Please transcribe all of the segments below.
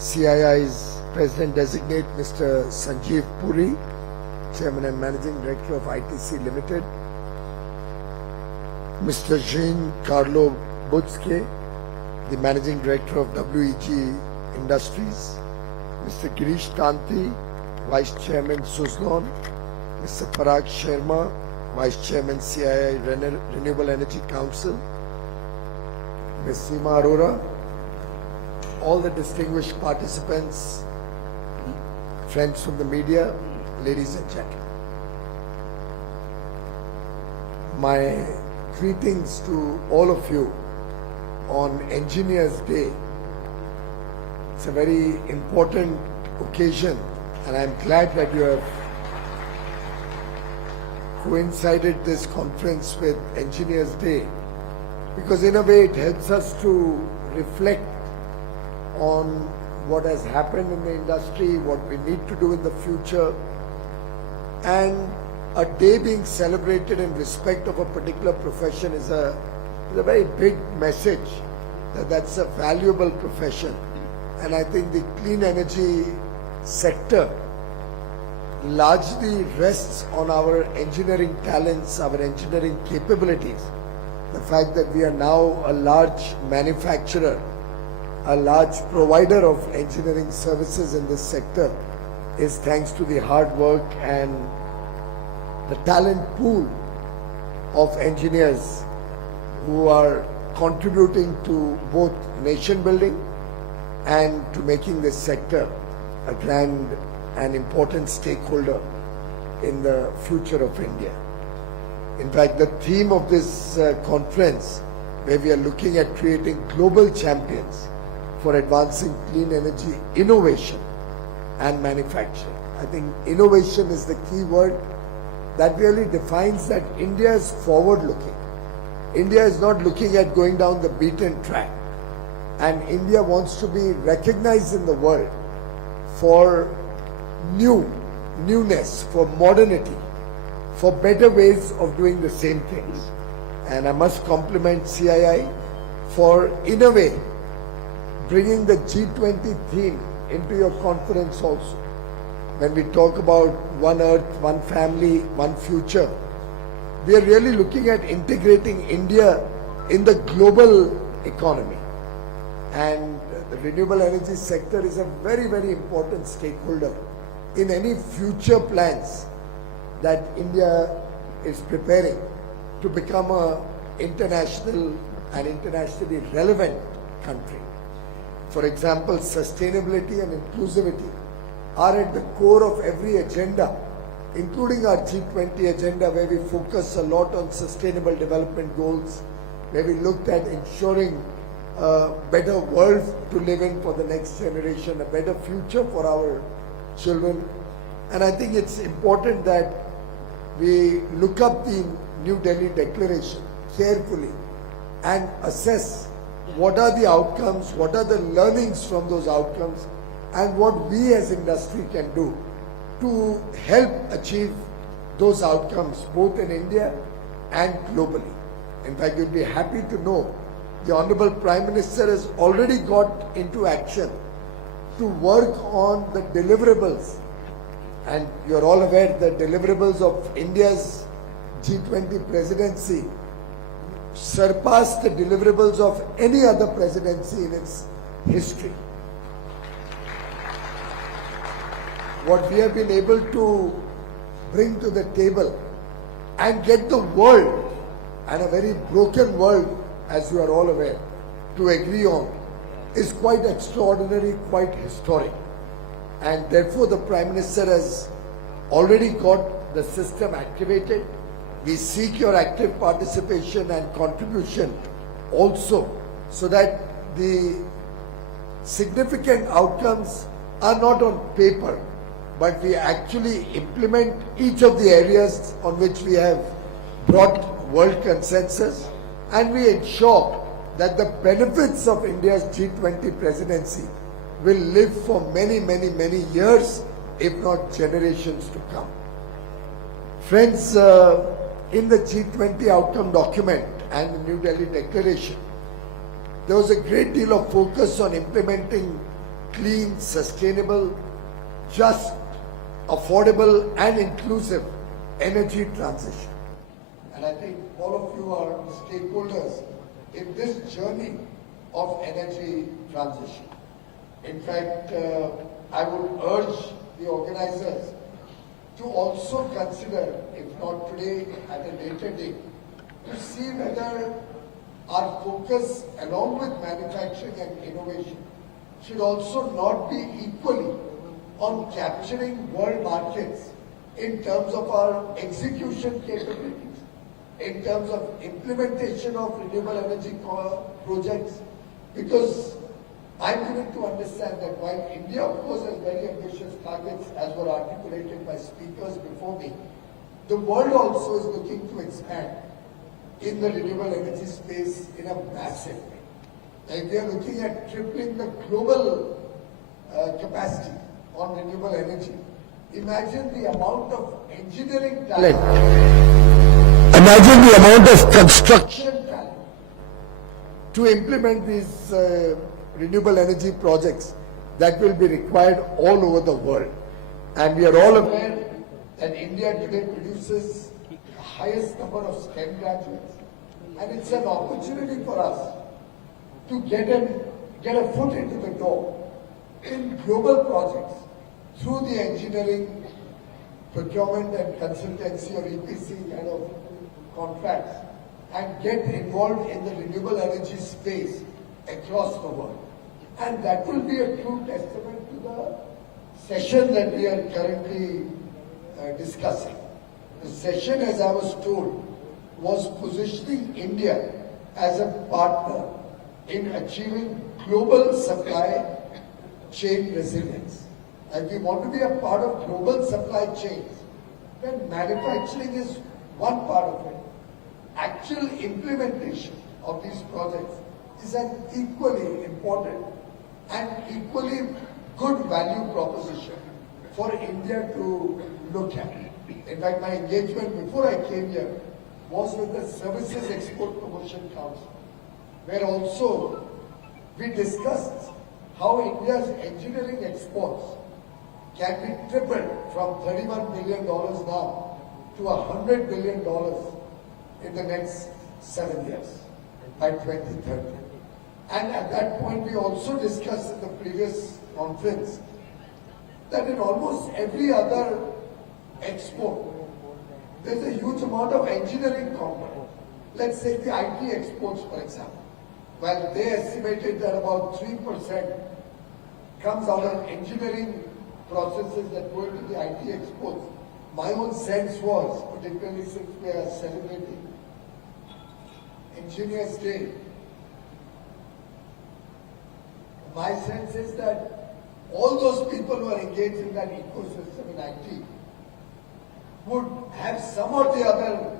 CII's President-designate Mr. Sanjeev Puri, Chairman and Managing Director of ITC Limited, Mr. Jean-Carlo Butzke, the Managing Director of WEG Industries, Mr. Girish Tanti, Vice Chairman Suzlon, Mr. Parag Sharma, Vice Chairman CII Renewable Energy Council, Ms. Seema Arora, all the distinguished participants, friends from the media, ladies and gentlemen. My greetings to all of you on Engineers Day. It's a very important occasion, and I'm glad that you have coincided this conference with Engineers Day, because in a way it helps us to reflect on what has happened in the industry, what we need to do in the future, and a day being celebrated in respect of a particular profession is a very big message that that's a valuable profession. And I think the clean energy sector largely rests on our engineering talents, our engineering capabilities. The fact that we are now a large manufacturer, a large provider of engineering services in this sector is thanks to the hard work and the talent pool of engineers who are contributing to both nation building and to making this sector a grand and important stakeholder in the future of India. In fact, the theme of this conference, where we are looking at creating global champions for advancing clean energy innovation and manufacturing. I think innovation is the key word that really defines that India is forward-looking. India is not looking at going down the beaten track, and India wants to be recognized in the world for newness, for modernity, for better ways of doing the same things. And I must compliment CII for, in a way, bringing the G20 theme into your conference also. When we talk about one earth, one family, one future, we are really looking at integrating India in the global economy. And the renewable energy sector is a very, very important stakeholder in any future plans that India is preparing to become an international and internationally relevant country. For example, sustainability and inclusivity are at the core of every agenda, including our G20 agenda, where we focus a lot on sustainable development goals, where we looked at ensuring a better world to live in for the next generation, a better future for our children. And I think it's important that we look up the New Delhi Declaration carefully and assess what are the outcomes, what are the learnings from those outcomes, and what we as industry can do to help achieve those outcomes both in India and globally. In fact, you'll be happy to know the Honorable Prime Minister has already got into action to work on the deliverables. And you're all aware the deliverables of India's G20 presidency surpassed the deliverables of any other presidency in its history. What we have been able to bring to the table and get the world, and a very broken world, as you are all aware, to agree on is quite extraordinary, quite historic. And therefore the Prime Minister has already got the system activated. We seek your active participation and contribution also, so that the significant outcomes are not on paper, but we actually implement each of the areas on which we have brought world consensus, and we ensure that the benefits of India's G20 presidency will live for many, many, many years, if not generations to come. Friends, in the G20 outcome document and the New Delhi Declaration, there was a great deal of focus on implementing clean, sustainable, just, affordable and inclusive energy transition. And I think all of you are stakeholders in this journey of energy transition. In fact, I would urge the organizers to also consider, if not today, at a later date, to see whether our focus along with manufacturing and innovation should also not be equally on capturing world markets in terms of our execution capabilities, in terms of implementation of renewable energy projects, because I'm beginning to understand that while India, of course, has very ambitious targets, as were articulated by speakers before me, the world also is looking to expand in the renewable energy space in a massive way. Like we are looking at tripling the global capacity on renewable energy. Imagine the amount of engineering talent. Imagine the amount of construction talent to implement these renewable energy projects that will be required all over the world. And we are all aware that India today produces the highest number of STEM graduates. And it's an opportunity for us to get a foot into the door in global projects through the engineering, procurement and consultancy or EPC kind of contracts and get involved in the renewable energy space across the world. And that will be a true testament to the session that we are currently discussing. The session, as I was told, was positioning India as a partner in achieving global supply chain resilience. And we want to be a part of global supply chains, then manufacturing is one part of it. Actual implementation of these projects is an equally important and equally good value proposition for India to look at. In fact, my engagement before I came here was with the Services Export Promotion Council, where also we discussed how India's engineering exports can be tripled from $31 billion now to $100 billion in the next 7 years by 2030. And at that point, we also discussed in the previous conference that in almost every other export, there's a huge amount of engineering component. Let's take the IT exports, for example. Well, they estimated that about 3% comes out of engineering processes that go into the IT exports. My own sense was, particularly since we are celebrating Engineers Day, my sense is that all those people who are engaged in that ecosystem in IT would have some or the other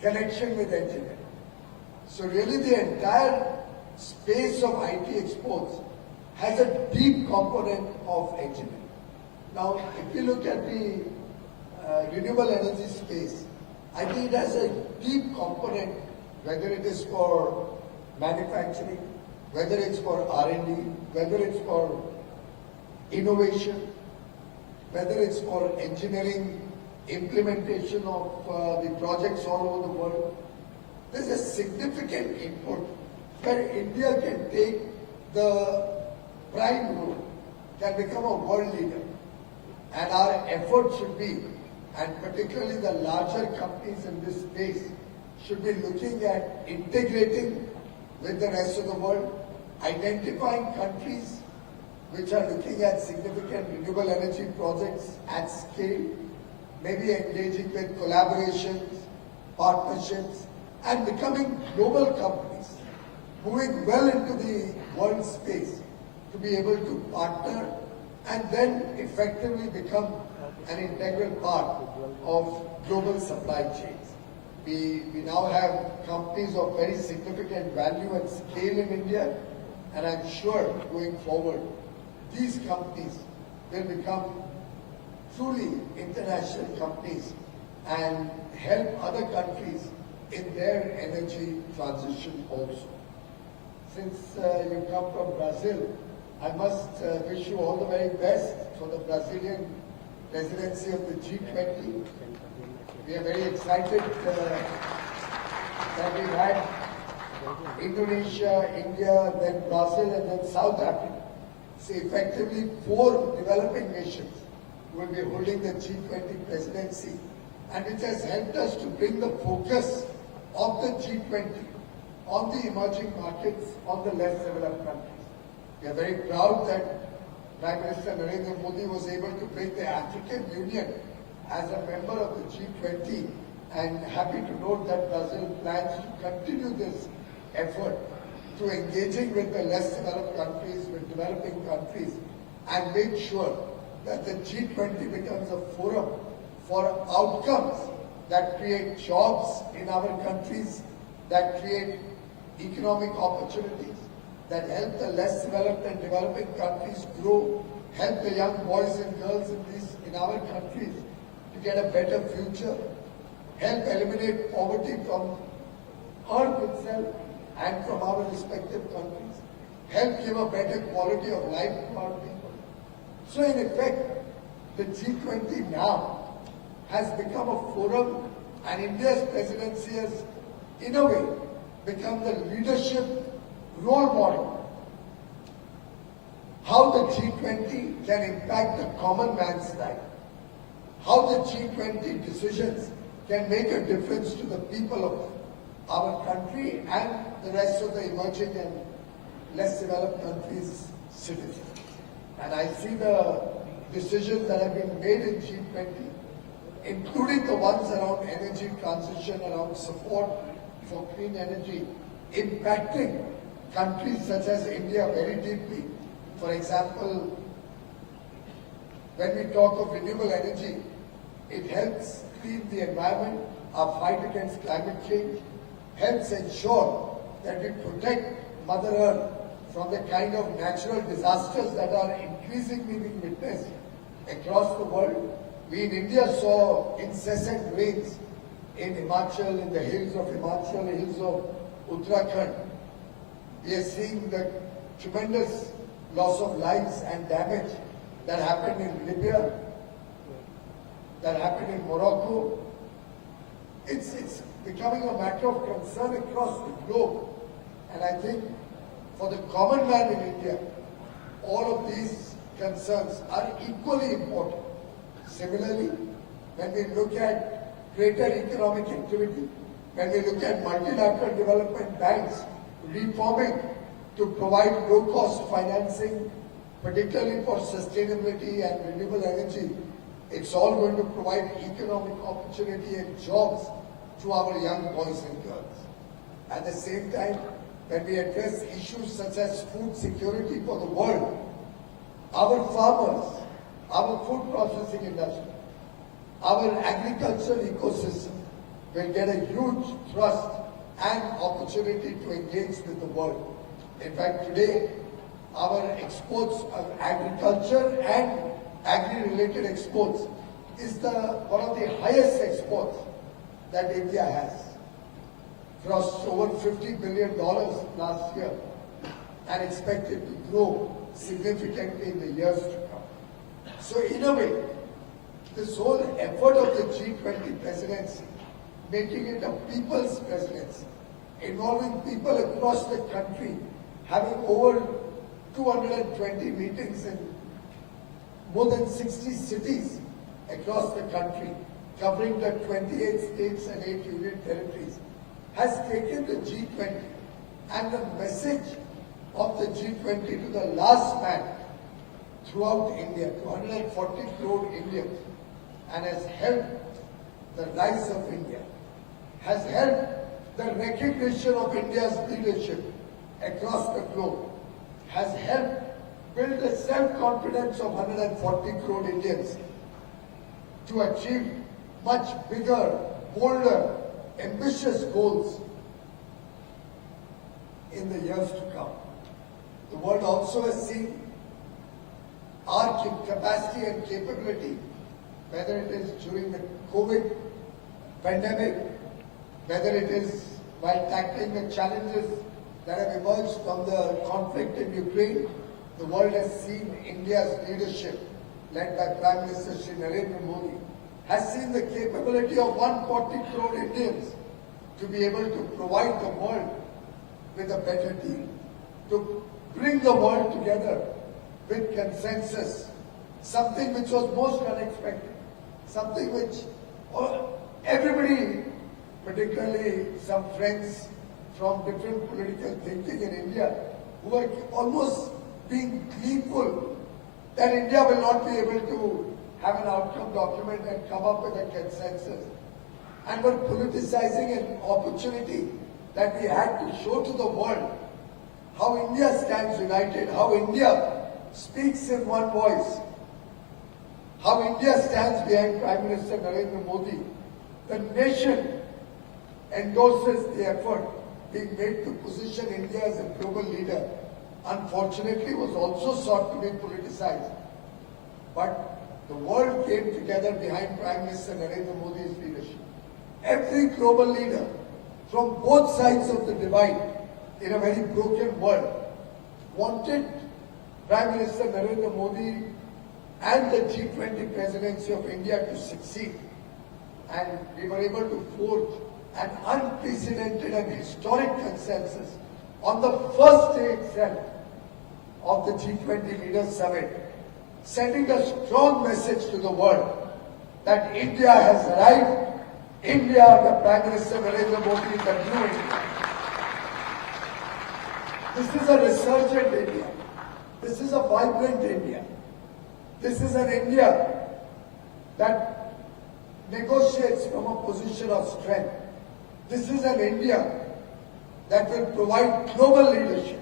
connection with engineering. So really the entire space of IT exports has a deep component of engineering. Now, if you look at the renewable energy space, I think it has a deep component, whether it is for manufacturing, whether it's for R&D, whether it's for innovation, whether it's for engineering, implementation of the projects all over the world. There's a significant input where India can take the prime role, can become a world leader. And our effort should be, and particularly the larger companies in this space, should be looking at integrating with the rest of the world, identifying countries which are looking at significant renewable energy projects at scale, maybe engaging with collaborations, partnerships, and becoming global companies, moving well into the world space to be able to partner and then effectively become an integral part of global supply chains. We now have companies of very significant value and scale in India, and I'm sure going forward, these companies will become truly international companies and help other countries in their energy transition also. Since you come from Brazil, I must wish you all the very best for the Brazilian presidency of the G20. We are very excited that we've had Indonesia, India, then Brazil, and then South Africa. So effectively 4 developing nations will be holding the G20 presidency, and which has helped us to bring the focus of the G20 on the emerging markets, on the less developed countries. We are very proud that Prime Minister Narendra Modi was able to bring the African Union as a member of the G20, and happy to note that Brazil plans to continue this effort to engaging with the less developed countries, with developing countries, and make sure that the G20 becomes a forum for outcomes that create jobs in our countries, that create economic opportunities, that help the less developed and developing countries grow, help the young boys and girls in our countries to get a better future, help eliminate poverty from Earth itself and from our respective countries, help give a better quality of life to our people. So in effect, the G20 now has become a forum, and India's presidency has, in a way, become the leadership role model. How the G20 can impact the common man's life, how the G20 decisions can make a difference to the people of our country and the rest of the emerging and less developed countries' citizens. And I see the decisions that have been made in G20, including the ones around energy transition, around support for clean energy, impacting countries such as India very deeply. For example, when we talk of renewable energy, it helps clean the environment, our fight against climate change, helps ensure that we protect Mother Earth from the kind of natural disasters that are increasingly being witnessed across the world. We in India saw incessant rains in Himachal, in the hills of Himachal, hills of Uttarakhand. We are seeing the tremendous loss of lives and damage that happened in Libya, that happened in Morocco. It's becoming a matter of concern across the globe. And I think for the common man in India, all of these concerns are equally important. Similarly, when we look at greater economic activity, when we look at multilateral development banks reforming to provide low-cost financing, particularly for sustainability and renewable energy, it's all going to provide economic opportunity and jobs to our young boys and girls. At the same time, when we address issues such as food security for the world, our farmers, our food processing industry, our agricultural ecosystem will get a huge thrust and opportunity to engage with the world. In fact, today, our exports of agriculture and agri-related exports is one of the highest exports that India has. Crossed over $50 billion last year and expected to grow significantly in the years to come. So in a way, this whole effort of the G20 presidency, making it a people's presidency, involving people across the country, having over 220 meetings in more than 60 cities across the country, covering the 28 states and 8 union territories, has taken the G20 and the message of the G20 to the last man throughout India, to 140 crore Indians, and has helped the rise of India, has helped the recognition of India's leadership across the globe, has helped build the self-confidence of 140 crore Indians to achieve much bigger, bolder, ambitious goals in the years to come. The world also has seen our capacity and capability, whether it is during the COVID pandemic, whether it is while tackling the challenges that have emerged from the conflict in Ukraine, The world has seen India's leadership, led by Prime Minister Shri Narendra Modi, has seen the capability of 140 crore Indians to be able to provide the world with a better deal, to bring the world together with consensus, something which was most unexpected, something which everybody, particularly some friends from different political thinking in India, who were almost being gleeful that India will not be able to have an outcome document and come up with a consensus, and were politicizing an opportunity that we had to show to the world how India stands united, how India speaks in one voice, how India stands behind Prime Minister Narendra Modi. The nation endorses the effort being made to position India as a global leader. Unfortunately, was also sought to be politicized. But the world came together behind Prime Minister Narendra Modi's leadership. Every global leader from both sides of the divide in a very broken world wanted Prime Minister Narendra Modi and the G20 presidency of India to succeed. And we were able to forge an unprecedented and historic consensus on the first day itself of the G20 Leaders Summit, sending a strong message to the world that India has arrived. India, the Prime Minister Narendra Modi, is the new India. This is a resurgent India. This is a vibrant India. This is an India that negotiates from a position of strength. This is an India that will provide global leadership.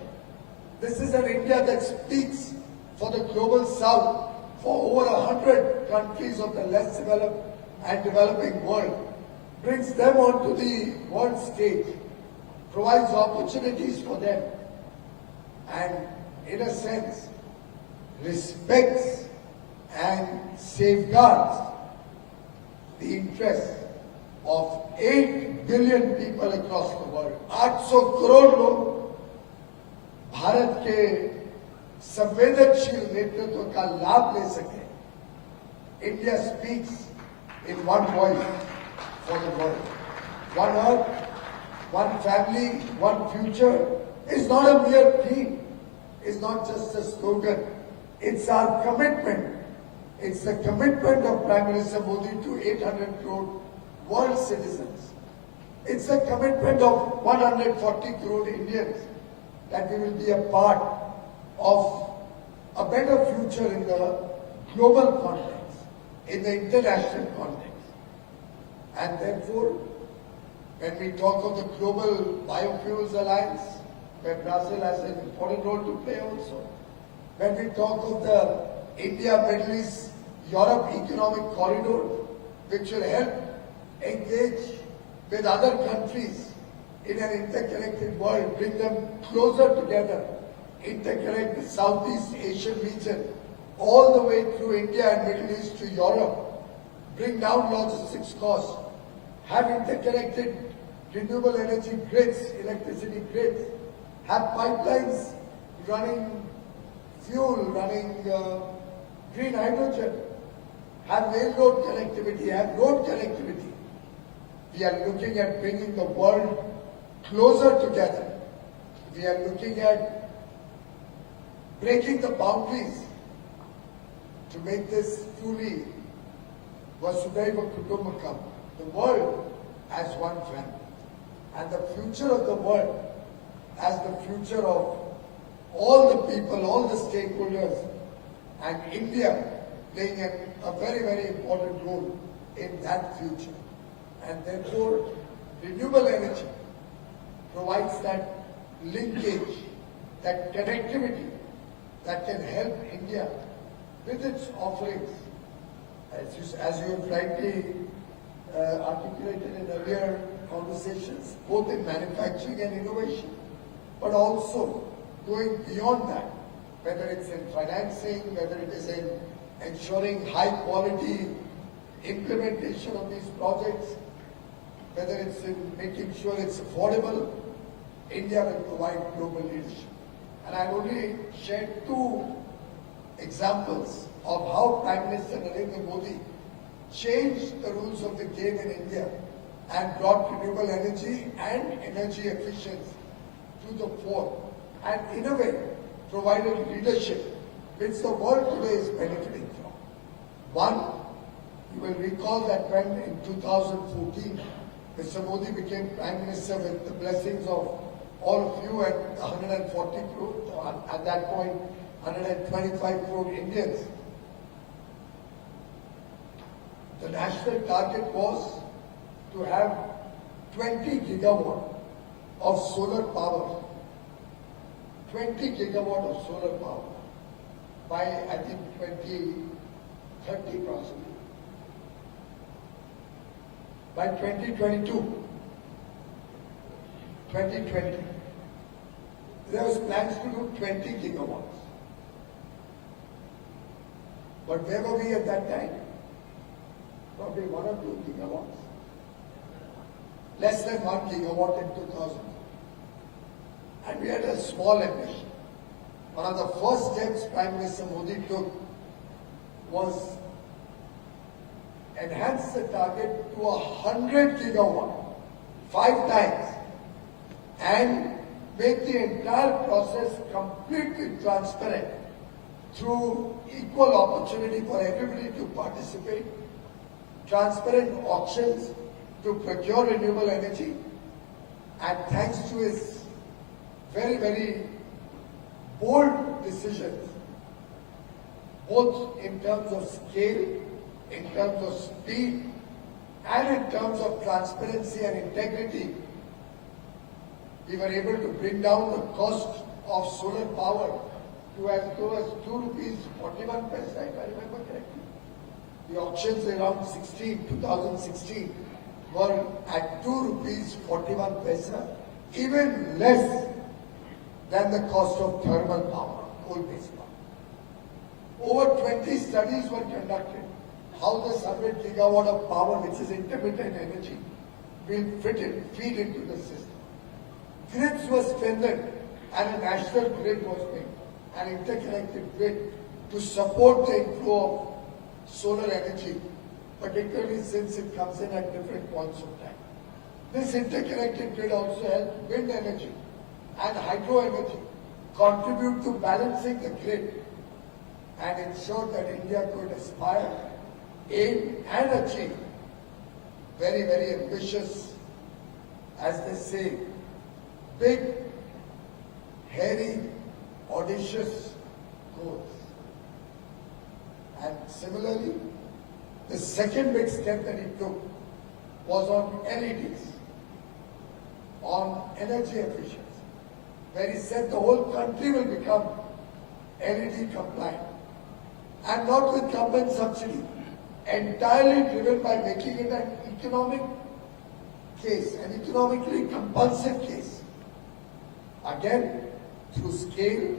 This is an India that speaks for the global south, for over 100 countries of the less developed and developing world, brings them onto the world stage, provides opportunities for them, and in a sense respects and safeguards the interests of 8 billion people across the world. 800 crore लोग भारत के संवेदनशील नेतृत्व का लाभ ले सके. India speaks in one voice for the world. One earth, one family, one future is not a mere theme. It's not just a slogan. It's our commitment. It's the commitment of Prime Minister Modi to 800 crore world citizens. It's the commitment of 140 crore Indians that we will be a part of a better future in the global context, in the international context. And therefore, when we talk of the Global Biofuels Alliance, where Brazil has an important role to play also, when we talk of the India, Middle East, Europe Economic Corridor, which will help engage with other countries in an interconnected world, bring them closer together, interconnect the Southeast Asian region all the way through India and Middle East to Europe, bring down logistics costs, have interconnected renewable energy grids, electricity grids, have pipelines running fuel, running green hydrogen, have railroad connectivity, have road connectivity. We are looking at bringing the world closer together. We are looking at breaking the boundaries to make this truly Vasudhaiva Kutumbakam, the world as one family, and the future of the world as the future of all the people, all the stakeholders, and India playing a very, very important role in that future. And therefore, renewable energy provides that linkage, that connectivity that can help India with its offerings. As you have rightly articulated in earlier conversations, both in manufacturing and innovation, but also going beyond that, whether it's in financing, whether it is in ensuring high quality implementation of these projects, whether it's in making sure it's affordable. India will provide global leadership. And I only shared two examples of how Prime Minister Narendra Modi changed the rules of the game in India and brought renewable energy and energy efficiency to the fore, and in a way provided leadership which the world today is benefiting from. One, you will recall that when in 2014, Mr. Modi became Prime Minister with the blessings of all of you and 140 crore, at that point 125 crore Indians. The national target was to have 20 gigawatt of solar power. 20 gigawatt of solar power by, I think, 2030 possibly. By 2020, there was plans to do 20 gigawatts. But where were we at that time? Probably 1 or 2 gigawatts. Less than 1 gigawatt in 2000. And we had a small ambition. One of the first steps Prime Minister Modi took was enhance the target to 100 gigawatt, 5 times, and make the entire process completely transparent through equal opportunity for everybody to participate, transparent auctions to procure renewable energy, and thanks to his very, very bold decisions, both in terms of scale, in terms of speed, and in terms of transparency and integrity, we were able to bring down the cost of solar power to as low as 2 rupees 41 paise, if I remember correctly. The auctions around 2016 were at 2 rupees 41 paise, even less than the cost of thermal power, coal-based power. Over 20 studies were conducted how this 100 gigawatt of power, which is intermittent energy, will feed into the system. Grids were strengthened and a national grid was made, an interconnected grid to support the inflow of solar energy, particularly since it comes in at different points of time. This interconnected grid also helped wind energy and hydro energy contribute to balancing the grid and ensure that India could aspire, aim and achieve very, very ambitious, as they say, big, hairy, audacious goals. And similarly, the second big step that he took was on LEDs, on energy efficiency, where he said the whole country will become LED compliant, and not with government subsidy, entirely driven by making it an economic case, an economically compulsive case. Again, through scale,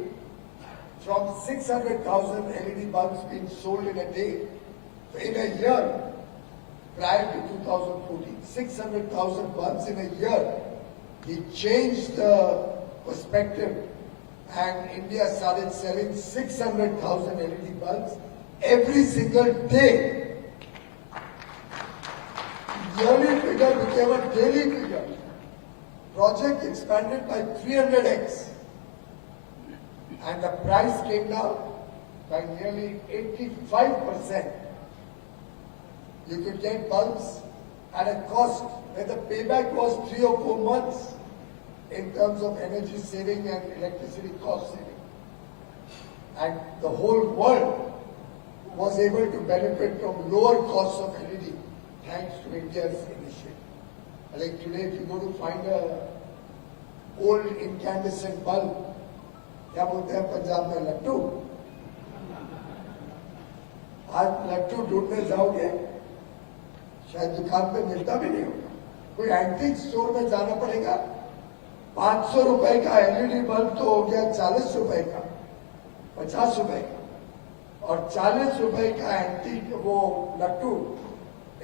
from 600,000 LED bulbs being sold in a day, in a year, prior to 2014, 600,000 bulbs in a year. He changed the perspective and India started selling 600,000 LED bulbs every single day. Yearly figure became a daily figure. Project expanded by 300x. And the price came down by nearly 85%. You could get bulbs at a cost where the payback was 3 or 4 months in terms of energy saving and electricity cost saving. And the whole world was able to benefit from lower costs of LED thanks to India's initiative. Like today, if you go to find a old incandescent bulb, क्या बोलते हैं पंजाब में लट्टू, आज लट्टू ढूंढने जाओगे शायद दुकान पे मिलता भी नहीं होगा, कोई एंटीक स्टोर में जाना पड़ेगा। 500 रुपए का एलईडी बल्ब तो हो गया 40 रुपए का, 50 रुपए का, और 40 रुपए का एंटीक वो लट्टू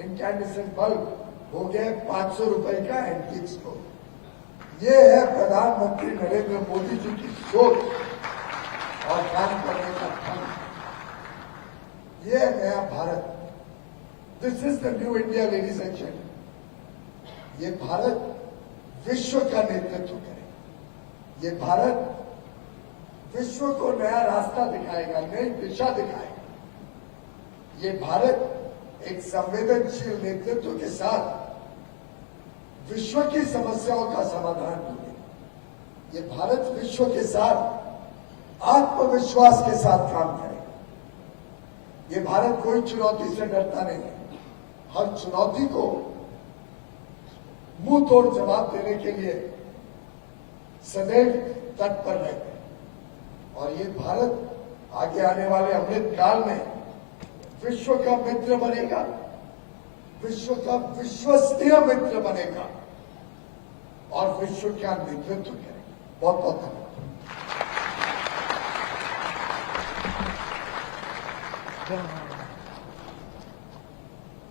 इनकैंडेसेंट बल्ब हो गया 500 रुपए का एंटीक स्टोर। ये है प्रधानमंत्री नरेंद्र मोदी जी की सोच और काम करने का फल। ये है नया Bharat. This is the new India, ladies and gentleman. ये भारत विश्व का नेतृत्व करे। ये भारत विश्व को नया रास्ता दिखाएगा, नई दिशा दिखाएगा। ये भारत एक संवेदनशील नेतृत्व के साथ विश्व की समस्याओं का समाधान ढूंढेगा। ये भारत विश्व के साथ आत्मविश्वास के साथ काम करेगा। ये भारत कोई चुनौती से डरता नहीं है। हर चुनौती को मुंह तोड़ जवाब देने के लिए सदैव तत्पर रहते हैं। और ये भारत आगे आने वाले अमृत काल में विश्व का मित्र बनेगा, विश्व का विश्वसनीय मित्र बनेगा और विश्व का नेतृत्व करेगा। बहुत बहुत धन्यवाद।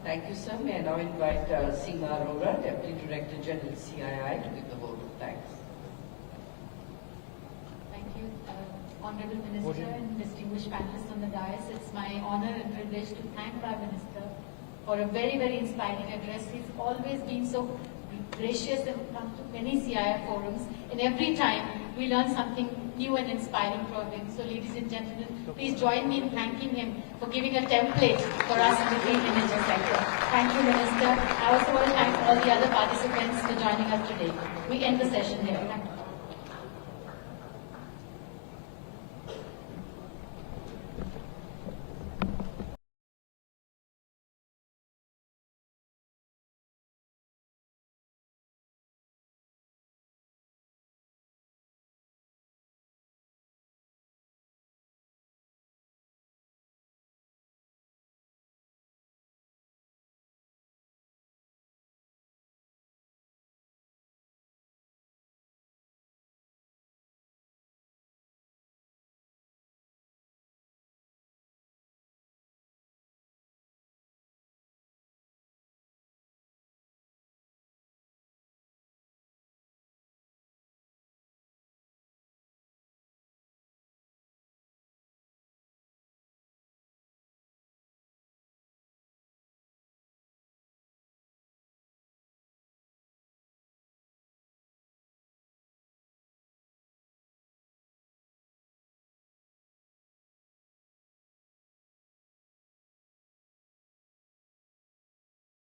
Thank you, sir. May I now invite Seema Arora, Deputy Director General CII, to give the vote of thanks. Thank you, Honorable Minister and distinguished panelists on the dais. It's my honor and privilege to thank Prime Minister for a very, very inspiring address. He's always been so gracious and come to many CII forums, and every time we learn something new and inspiring from him. So, ladies and gentlemen, please join me in thanking him for giving a template for us in the green energy sector. Thank you, Minister. I also want to thank all the other participants for joining us today. We end the session here. Thank you.